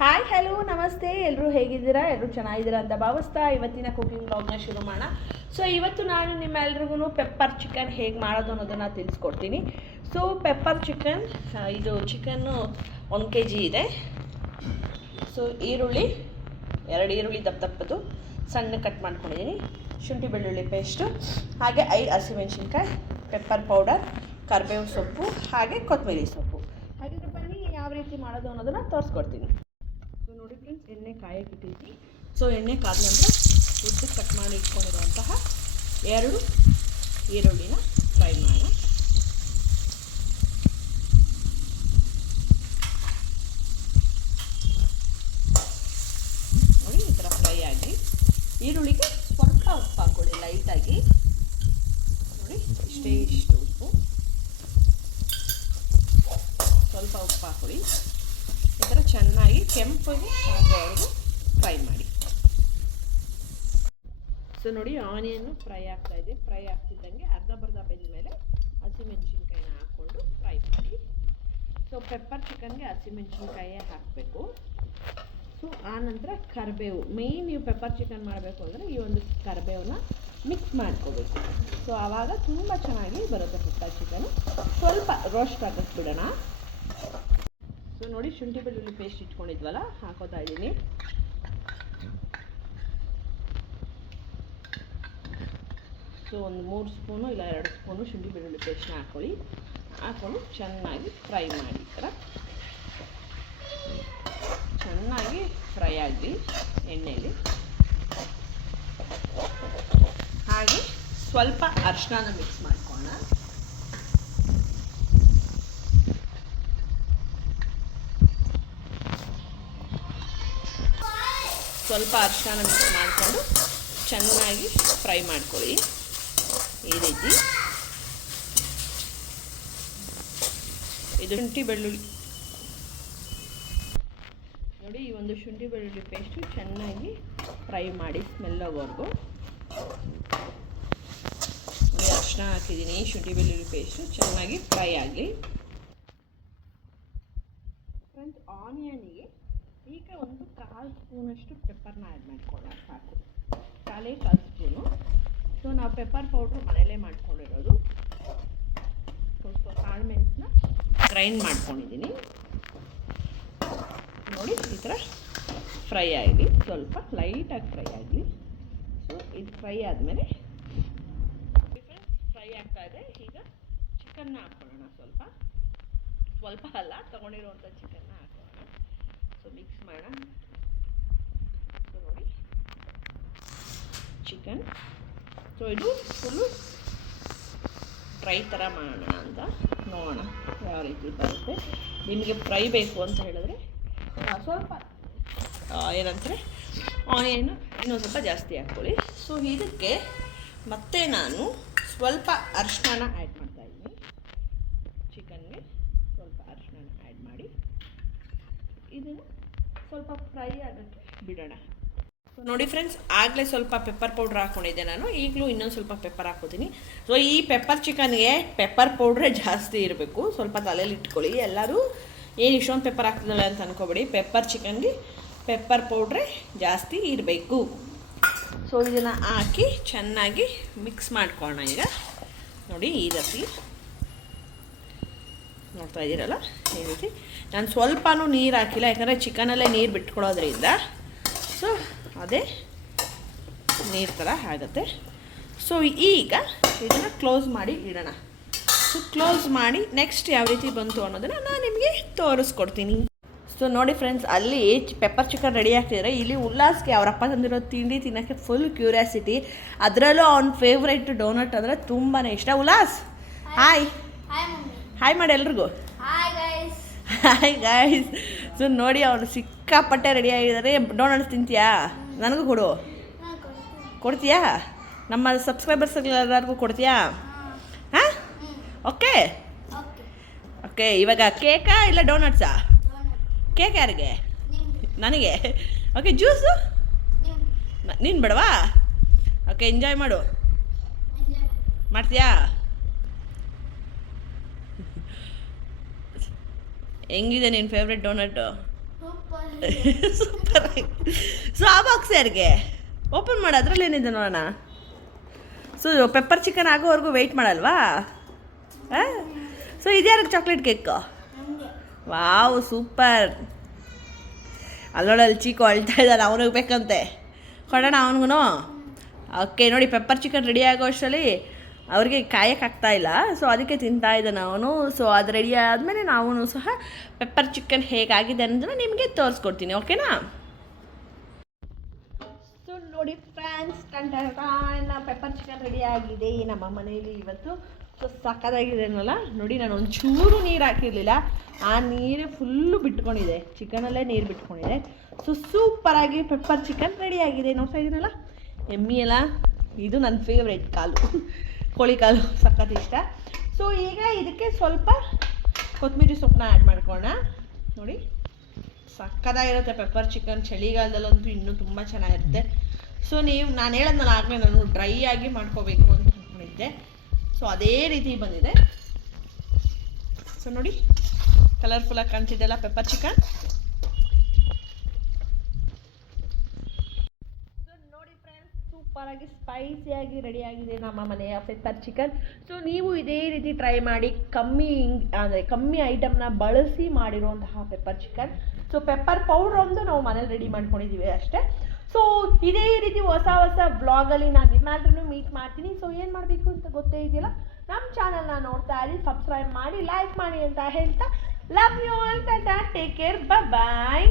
Hi hello ನಮಸ್ತೆ, ಎಲ್ಲರೂ ಹೇಗಿದ್ದೀರಾ? ಎಲ್ಲರೂ ಚೆನ್ನಾಗಿದ್ದೀರಾ ಅಂತ ಭಾವಿಸ್ತಾ ಇವತ್ತಿನ ಕುಕಿಂಗ್ ಬ್ಲಾಗ್ನ ಶುರು ಮಾಡೋಣ. ಸೊ ಇವತ್ತು ನಾನು ನಿಮ್ಮೆಲ್ರಿಗೂ ಪೆಪ್ಪರ್ ಚಿಕನ್ ಹೇಗೆ ಮಾಡೋದು ಅನ್ನೋದನ್ನು ತಿಳಿಸ್ಕೊಡ್ತೀನಿ. ಸೊ ಪೆಪ್ಪರ್ ಚಿಕನ್, ಇದು ಚಿಕನ್ನು 1 kg ಇದೆ. ಸೊ ಈರುಳ್ಳಿ 2 ಈರುಳ್ಳಿ ದಪ್ಪದು ಸಣ್ಣ ಕಟ್ ಮಾಡ್ಕೊಂಡಿದ್ದೀನಿ, ಶುಂಠಿ ಬೆಳ್ಳುಳ್ಳಿ ಪೇಸ್ಟು, ಹಾಗೆ 5 ಹಸಿಮೆಣಸಿನ್ಕಾಯಿ, ಪೆಪ್ಪರ್ ಪೌಡರ್, ಕರಿಬೇವು ಸೊಪ್ಪು, ಹಾಗೆ ಕೊತ್ತಂಬರಿ ಸೊಪ್ಪು. ಹಾಗಿದ್ರೆ ಬನ್ನಿ ಯಾವ ರೀತಿ ಮಾಡೋದು ಅನ್ನೋದನ್ನು ತೋರಿಸ್ಕೊಡ್ತೀನಿ. ಸೊ ನೋಡಿ ಫ್ರೆಂಡ್ಸ್, ಎಣ್ಣೆ ಕಾಯಕ್ಕೆ ಇಟ್ಟಿದ್ದೀನಿ. ಸೊ ಎಣ್ಣೆ ಕಾದ ನಂತರ ಉದ್ದಕ್ಕೆ ಕಟ್ ಮಾಡಿ ಇಟ್ಕೊಂಡಿರುವಂತಹ 2 ಈರುಳ್ಳಿನ ಫ್ರೈ ಮಾಡೋಣ. ನೋಡಿ ಈ ಥರ ಫ್ರೈ ಆಗಿ ಈರುಳ್ಳಿಗೆ ಸ್ವಲ್ಪ ಉಪ್ಪು ಹಾಕ್ಕೊಳ್ಳಿ ಲೈಟಾಗಿ. ನೋಡಿ ಇಷ್ಟು ಉಪ್ಪು, ಸ್ವಲ್ಪ ಉಪ್ಪು ಹಾಕ್ಕೊಳ್ಳಿ. ಈ ಥರ ಚೆನ್ನಾಗಿ ಕೆಂಪಗೆ ಆಗೋವರೆಗೂ ಫ್ರೈ ಮಾಡಿ. ಸೊ ನೋಡಿ ಆನಿಯನ್ನು ಫ್ರೈ ಆಗ್ತಾಯಿದೆ. ಫ್ರೈ ಆಗ್ತಿದ್ದಂಗೆ ಅರ್ಧ ಬೆಂದ ಮೇಲೆ ಹಸಿಮೆಣಸಿನ್ಕಾಯಿನ ಹಾಕ್ಕೊಂಡು ಫ್ರೈ ಮಾಡಿ. ಸೊ ಪೆಪ್ಪರ್ ಚಿಕನ್ಗೆ ಹಸಿಮೆಣಸಿನ್ಕಾಯೇ ಹಾಕಬೇಕು. ಸೊ ಆನಂತರ ಕರಿಬೇವು, ಮೇಯ್ನ್ ನೀವು ಪೆಪ್ಪರ್ ಚಿಕನ್ ಮಾಡಬೇಕು ಅಂದರೆ ಈ ಒಂದು ಕರಿಬೇವನ್ನ ಮಿಕ್ಸ್ ಮಾಡ್ಕೋಬೇಕು. ಸೊ ಆವಾಗ ತುಂಬ ಚೆನ್ನಾಗಿ ಬರುತ್ತೆ ಪೆಪ್ಪರ್ ಚಿಕನ್. ಸ್ವಲ್ಪ ರೋಸ್ಟ್ ಆಗಕ್ಕೆ ಬಿಡೋಣ. ಸೊ ನೋಡಿ ಶುಂಠಿ ಬೆಳ್ಳುಳ್ಳಿ ಪೇಸ್ಟ್ ಇಟ್ಕೊಂಡಿದ್ವಲ್ಲ, ಹಾಕೋತಾ ಇದ್ದೀನಿ. ಸೊ ಒಂದು 3 ಸ್ಪೂನು ಇಲ್ಲ 2 ಸ್ಪೂನು ಶುಂಠಿ ಬೆಳ್ಳುಳ್ಳಿ ಪೇಸ್ಟ್ನ ಹಾಕ್ಕೊಂಡು ಚೆನ್ನಾಗಿ ಫ್ರೈ ಮಾಡಿ. ಈ ಥರ ಚೆನ್ನಾಗಿ ಫ್ರೈ ಆಗಲಿ ಎಣ್ಣೆಯಲ್ಲಿ. ಹಾಗೆ ಸ್ವಲ್ಪ ಅರಿಶಿನ ಮಿಕ್ಸ್ ಮಾಡ್ಕೊಳ್ಳೋಣ. ಸ್ವಲ್ಪ ಅರಿಶಿನ ಮಿಕ್ಸ್ ಮಾಡಿಕೊಂಡು ಚೆನ್ನಾಗಿ ಫ್ರೈ ಮಾಡ್ಕೊಳ್ಳಿ. ಈ ರೀತಿ ಇದು ಶುಂಠಿ ಬೆಳ್ಳುಳ್ಳಿ ನೋಡಿ, ಈ ಒಂದು ಶುಂಠಿ ಬೆಳ್ಳುಳ್ಳಿ ಪೇಸ್ಟು ಚೆನ್ನಾಗಿ ಫ್ರೈ ಮಾಡಿ ಸ್ಮೆಲ್ ಹೋಗೋವರೆಗೂ. ನೋಡಿ ಅರಿಶಿನ ಹಾಕಿದ್ದೀನಿ, ಶುಂಠಿ ಬೆಳ್ಳುಳ್ಳಿ ಪೇಸ್ಟು ಚೆನ್ನಾಗಿ ಫ್ರೈ ಆಗಲಿ. ಫ್ರೆಂಡ್ಸ್, ಆನಿಯನಿಗೆ ಈಗ ಒಂದು 1/4 ಸ್ಪೂನಷ್ಟು ಪೆಪ್ಪರ್ನ ಆ್ಯಡ್ ಮಾಡ್ಕೊಳ್ಳೋಣ, ಸಾಕು. 1/4 ಸ್ಪೂನು. ಸೊ ನಾವು ಪೆಪ್ಪರ್ ಪೌಡ್ರು ಮನೆಯಲ್ಲೇ ಮಾಡ್ಕೊಂಡಿರೋದು. ಸ್ವಲ್ಪ ಕಾಳು ಮೆಣಸನ್ನ ಗ್ರೈಂಡ್ ಮಾಡ್ಕೊಂಡಿದ್ದೀನಿ. ನೋಡಿ ಈ ಥರ ಫ್ರೈ ಆಗಲಿ, ಸ್ವಲ್ಪ ಲೈಟಾಗಿ ಫ್ರೈ ಆಗಲಿ. ಸೊ ಇದು ಫ್ರೈ ಆದಮೇಲೆ ಫ್ರೈ ಆಗ್ತಾ ಇದೆ. ಈಗ ಚಿಕನ್ನ ಹಾಕ್ಕೊಳ್ಳೋಣ. ಸ್ವಲ್ಪ ಅಲ್ಲ, ತೊಗೊಂಡಿರುವಂಥ ಚಿಕನ್ನ ಹಾಕೋಣ. ಸೊ ಮಿಕ್ಸ್ ಮಾಡೋಣ. ಸೊ ನೋಡಿ ಚಿಕನ್. ಸೊ ಇದು ಫುಲ್ಲು ಫ್ರೈ ಥರ ಮಾಡೋಣ ಅಂತ ನೋಡೋಣ ಯಾವ ರೀತಿ ಬರುತ್ತೆ. ನಿಮಗೆ ಫ್ರೈ ಬೇಕು ಅಂತ ಹೇಳಿದ್ರೆ ಸ್ವಲ್ಪ ಏನಂದರೆ ಆನಿಯನ್ನು ಇನ್ನೊಂದು ಸ್ವಲ್ಪ ಜಾಸ್ತಿ ಹಾಕ್ಕೊಳ್ಳಿ. ಸೊ ಇದಕ್ಕೆ ಮತ್ತೆ ನಾನು ಸ್ವಲ್ಪ ಅರಿಶಿನ ಆ್ಯಡ್ ಮಾಡ್ತಾಯಿದ್ದೀನಿ. ಚಿಕನ್ಗೆ ಸ್ವಲ್ಪ ಅರಿಶಿನ ಆ್ಯಡ್ ಮಾಡಿ ಇದನ್ನು ಸ್ವಲ್ಪ ಫ್ರೈ ಆಗೋಕ್ಕೆ ಬಿಡೋಣ. ಸೊ ನೋಡಿ ಫ್ರೆಂಡ್ಸ್, ಆಗಲೇ ಸ್ವಲ್ಪ ಪೆಪ್ಪರ್ ಪೌಡ್ರ್ ಹಾಕ್ಕೊಂಡಿದ್ದೆ ನಾನು, ಈಗಲೂ ಇನ್ನೊಂದು ಸ್ವಲ್ಪ ಪೆಪ್ಪರ್ ಹಾಕ್ಕೋತೀನಿ. ಸೊ ಈ ಪೆಪ್ಪರ್ ಚಿಕನ್ಗೆ ಪೆಪ್ಪರ್ ಪೌಡ್ರೇ ಜಾಸ್ತಿ ಇರಬೇಕು. ಸ್ವಲ್ಪ ತಲೆಯಲ್ಲಿ ಇಟ್ಕೊಳ್ಳಿ. ಎಲ್ಲರೂ ಏನು ಇಷ್ಟೊಂದು ಪೆಪ್ಪರ್ ಹಾಕ್ತಿದ್ದಲ್ಲ ಅಂತ ಅನ್ಕೋಬೇಡಿ. ಪೆಪ್ಪರ್ ಚಿಕನ್ಗೆ ಪೆಪ್ಪರ್ ಪೌಡ್ರೇ ಜಾಸ್ತಿ ಇರಬೇಕು. ಸೊ ಇದನ್ನು ಹಾಕಿ ಚೆನ್ನಾಗಿ ಮಿಕ್ಸ್ ಮಾಡ್ಕೊಳ್ಳೋಣ. ಈಗ ನೋಡಿ ಈ ರೀತಿ ನೋಡ್ತಾ ಇದ್ದೀರಲ್ಲ, ಈ ರೀತಿ. ನಾನು ಸ್ವಲ್ಪನೂ ನೀರು ಹಾಕಿಲ್ಲ, ಯಾಕಂದರೆ ಚಿಕನಲ್ಲೇ ನೀರು ಬಿಟ್ಕೊಳ್ಳೋದ್ರಿಂದ ಸೊ ಅದೇ ನೀರು ಥರ ಆಗುತ್ತೆ. ಸೊ ಈಗ ಇದನ್ನು ಕ್ಲೋಸ್ ಮಾಡಿ ಇಡೋಣ. ಸೊ ಕ್ಲೋಸ್ ಮಾಡಿ ನೆಕ್ಸ್ಟ್ ಯಾವ ರೀತಿ ಬಂತು ಅನ್ನೋದನ್ನು ನಾನು ನಿಮಗೆ ತೋರಿಸ್ಕೊಡ್ತೀನಿ. ಸೊ ನೋಡಿ ಫ್ರೆಂಡ್ಸ್, ಅಲ್ಲಿ ಪೆಪ್ಪರ್ ಚಿಕನ್ ರೆಡಿ ಆಗ್ತಿದ್ರೆ ಇಲ್ಲಿ ಉಲ್ಲಾಸ್ಗೆ ಅವರಪ್ಪ ತಂದಿರೋ ತಿಂಡಿ ತಿನ್ನೋಕ್ಕೆ ಫುಲ್ ಕ್ಯೂರಿಯಾಸಿಟಿ. ಅದರಲ್ಲೂ ಅವ್ನ ಫೇವ್ರೇಟ್ ಡೋನಟ್ ಅಂದರೆ ತುಂಬಾ ಇಷ್ಟ. ಉಲ್ಲಾಸ್, ಹಾಯ್ ಹಾಯ್ ಮಾಡಿ ಎಲ್ರಿಗೂ. Hi guys. ಸೊ ನೋಡಿ ಅವನು ಸಿಕ್ಕಾಪಟ್ಟೆ ರೆಡಿ ಆಗಿದ್ದಾರೆ. ಡೋನಟ್ಸ್ ತಿಂತೀಯಾ? ನನಗೂ ಕೊಡ್ತೀಯಾ? ನಮ್ಮ ಸಬ್ಸ್ಕ್ರೈಬರ್ಸ್ ಎಲ್ಲರಿಗೂ ಕೊಡ್ತೀಯಾ? ಹಾಂ, ಓಕೆ. ಇವಾಗ ಕೇಕಾ ಇಲ್ಲ ಡೋನಟ್ಸಾ? ಕೇಕ್ ಯಾರಿಗೆ? ನನಗೆ. ಓಕೆ, ಜ್ಯೂಸು ನೀನು ಬೇಡವಾ? ಓಕೆ, ಎಂಜಾಯ್ ಮಾಡ್ತೀಯಾ? ಹೆಂಗಿದೆ ನಿನ್ನ favourite donut? Super. Super. So ಆ ಬಾಕ್ಸ್ ಯಾರಿಗೆ ಓಪನ್ ಮಾಡಿ ಅದರಲ್ಲಿ ಏನಿದೆ ನೋಡೋಣ. ಸೊ ಪೆಪ್ಪರ್ ಚಿಕನ್ ಆಗೋವರೆಗೂ ವೆಯ್ಟ್ ಮಾಡಲ್ವಾ? ಸೊ ಇದ್ಯಾರಿಗೆ ಚಾಕ್ಲೇಟ್ ಕೇಕು? Wow super. ಅಲ್ಲೋಡಲ್ಲಿ ಚೀಕು ಅಳ್ತಾ ಇದ್ದಾನೆ, ಅವನಿಗೆ ಬೇಕಂತೆ, ಕೊಡೋಣ ಅವನಿಗೂ. ಓಕೆ ನೋಡಿ, ಪೆಪ್ಪರ್ ಚಿಕನ್ ರೆಡಿ ಆಗೋ ಅಷ್ಟರಲ್ಲಿ ಅವ್ರಿಗೆ ಕಾಯಕ್ಕಾಗ್ತಾ ಇಲ್ಲ, ಸೊ ಅದಕ್ಕೆ ತಿಂತಾ ಇದ್ದಾನೆ ಅವನು. ಸೊ ಅದು ರೆಡಿ ಆದಮೇಲೆ ನಾವು ಸಹ ಪೆಪ್ಪರ್ ಚಿಕನ್ ಹೇಗಾಗಿದೆ ಅನ್ನೋದನ್ನು ನಿಮಗೆ ತೋರಿಸ್ಕೊಡ್ತೀನಿ, ಓಕೆನಾ? ಸೊ ನೋಡಿ ಫ್ರೆಂಡ್ಸ್, ಪೆಪ್ಪರ್ ಚಿಕನ್ ರೆಡಿ ಆಗಿದೆ ನಮ್ಮ ಮನೆಯಲ್ಲಿ ಇವತ್ತು. ಸೊ ಸಕ್ಕತ್ತಾಗಿದೆ ಅನ್ನಲ್ಲ ನೋಡಿ. ನಾನು ಒಂಚೂರು ನೀರು ಹಾಕಿರಲಿಲ್ಲ, ಆ ನೀರು ಫುಲ್ಲು ಬಿಟ್ಕೊಂಡಿದೆ, ಚಿಕನಲ್ಲೇ ನೀರು ಬಿಟ್ಕೊಂಡಿದೆ. ಸೊ ಸೂಪರಾಗಿ ಪೆಪ್ಪರ್ ಚಿಕನ್ ರೆಡಿ ಆಗಿದೆ. ನೋಡ್ತಾ ಇದ್ದೀನಲ್ಲ, ಎಮ್ಮಿ ಅಲ್ಲ, ಇದು ನನ್ನ ಫೇವ್ರೇಟ್ ಕಾಲು, ಕೋಳಿ ಕಾಲು, ಸಖತ್ ಇಷ್ಟ. ಸೊ ಈಗ ಇದಕ್ಕೆ ಸ್ವಲ್ಪ ಕೊತ್ತಂಬರಿ ಸೊಪ್ಪನ್ನ ಆ್ಯಡ್ ಮಾಡ್ಕೊಳ್ಳೋಣ. ನೋಡಿ ಸಕ್ಕತ್ತಾಗಿರುತ್ತೆ ಪೆಪ್ಪರ್ ಚಿಕನ್, ಚಳಿಗಾಲದಲ್ಲಂತೂ ಇನ್ನೂ ತುಂಬ ಚೆನ್ನಾಗಿರುತ್ತೆ. ಸೊ ನಾನು ಹೇಳೋದ್ನಲ್ಲ ಆಗಲೇ, ನಾನು ಡ್ರೈ ಆಗಿ ಮಾಡ್ಕೋಬೇಕು ಅಂತ ಅಂದ್ಕೊಂಡಿದ್ದೆ. ಸೊ ಅದೇ ರೀತಿ ಬಂದಿದೆ. ಸೊ ನೋಡಿ ಕಲರ್ಫುಲ್ಲಾಗಿ ಕಾಣ್ತಿದ್ದೆಲ್ಲ ಪೆಪ್ಪರ್ ಚಿಕನ್. ಸೊ ನೋಡಿ ಫ್ರೆಂಡ್ಸ್, ಸೂಪರಾಗಿ ಸ್ಪೈಸಿಯಾಗಿ ರೆಡಿಯಾಗಿದೆ ನಮ್ಮ ಮನೆಯ ಪೆಪ್ಪರ್ ಚಿಕನ್. ಸೊ ನೀವು ಇದೇ ರೀತಿ ಟ್ರೈ ಮಾಡಿ, ಕಮ್ಮಿ ಐಟಮ್ನ ಬಳಸಿ ಮಾಡಿರುವಂತಹ pepper chicken. So pepper powder ಒಂದು ನಾವು ಮನೇಲಿ ರೆಡಿ ಮಾಡ್ಕೊಂಡಿದ್ದೀವಿ ಅಷ್ಟೇ. ಸೊ ಇದೇ ರೀತಿ ಹೊಸ ಬ್ಲಾಗಲ್ಲಿ ನಾನು ನಿಮ್ಮೆಲ್ಲರೂ ಮೀಟ್ ಮಾಡ್ತೀನಿ. ಸೊ ಏನು ಮಾಡಬೇಕು ಅಂತ ಗೊತ್ತೇ ಇದೆಯಲ್ಲ, ನಮ್ಮ ಚಾನಲ್ನ ನೋಡ್ತಾ ಇರಿ, ಸಬ್ಸ್ಕ್ರೈಬ್ ಮಾಡಿ, ಲೈಕ್ ಮಾಡಿ ಅಂತ ಹೇಳ್ತಾ, love you all, tata, take care, bye.